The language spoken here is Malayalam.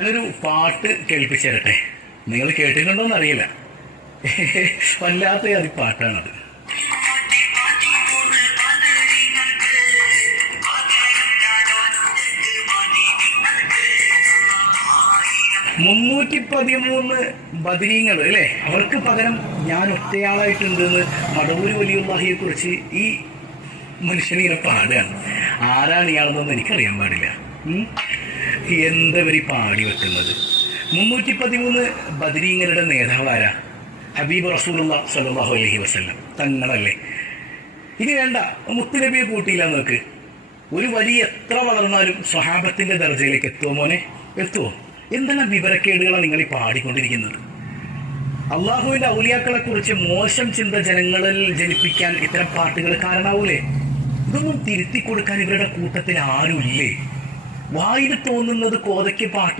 ഞാനൊരു പാട്ട് കേൾപ്പിച്ചു തരട്ടെ. നിങ്ങൾ കേട്ടിട്ടുണ്ടോന്ന് അറിയില്ല. വല്ലാത്ത അതി പാട്ടാണത്. മുന്നൂറ്റിപ്പതിമൂന്ന് ബദരീങ്ങൾ അല്ലേ, അവർക്ക് പകരം ഞാൻ ഒറ്റയാളായിട്ടുണ്ടെന്ന് മടവൂര് വലിയുള്ളാഹിയെ കുറിച്ച് ഈ മനുഷ്യനിങ്ങനെ പാടുകയാണ്. ആരാണ് ഇയാളെന്നൊന്നും എനിക്കറിയാൻ പാടില്ല. എന്തവര് പാടി വെക്കുന്നത്? 313 ബദരീങ്ങളുടെ നേതാവാരാ? ഹബീബ് റസൂലുള്ളാഹി സ്വല്ലല്ലാഹു അലൈഹി വസല്ലം തങ്ങളല്ലേ. ഇനി വേണ്ട, മുത്തുനബിയെ കൂട്ടിയില്ല നോക്ക്. ഒരു വലി എത്ര വളർന്നാലും സ്വഹാബത്തിന്റെ ദർജയിലേക്ക് എത്തുമോ മോനെ? എത്തുമോ? എന്തെല്ലാം വിവരക്കേടുകളാണ് നിങ്ങൾ ഈ പാടിക്കൊണ്ടിരിക്കുന്നത്? അള്ളാഹുവിന്റെ ഔലിയാക്കളെ കുറിച്ച് മോശം ചിന്ത ജനങ്ങളിൽ ജനിപ്പിക്കാൻ ഇത്തരം പാട്ടുകൾ കാരണമാവൂലേ? ഇതൊന്നും തിരുത്തി കൊടുക്കാൻ ഇവരുടെ കൂട്ടത്തിൽ ആരുമില്ലേ? വായിൽ തോന്നുന്നത് കോതയ്ക്ക് പാട്ട്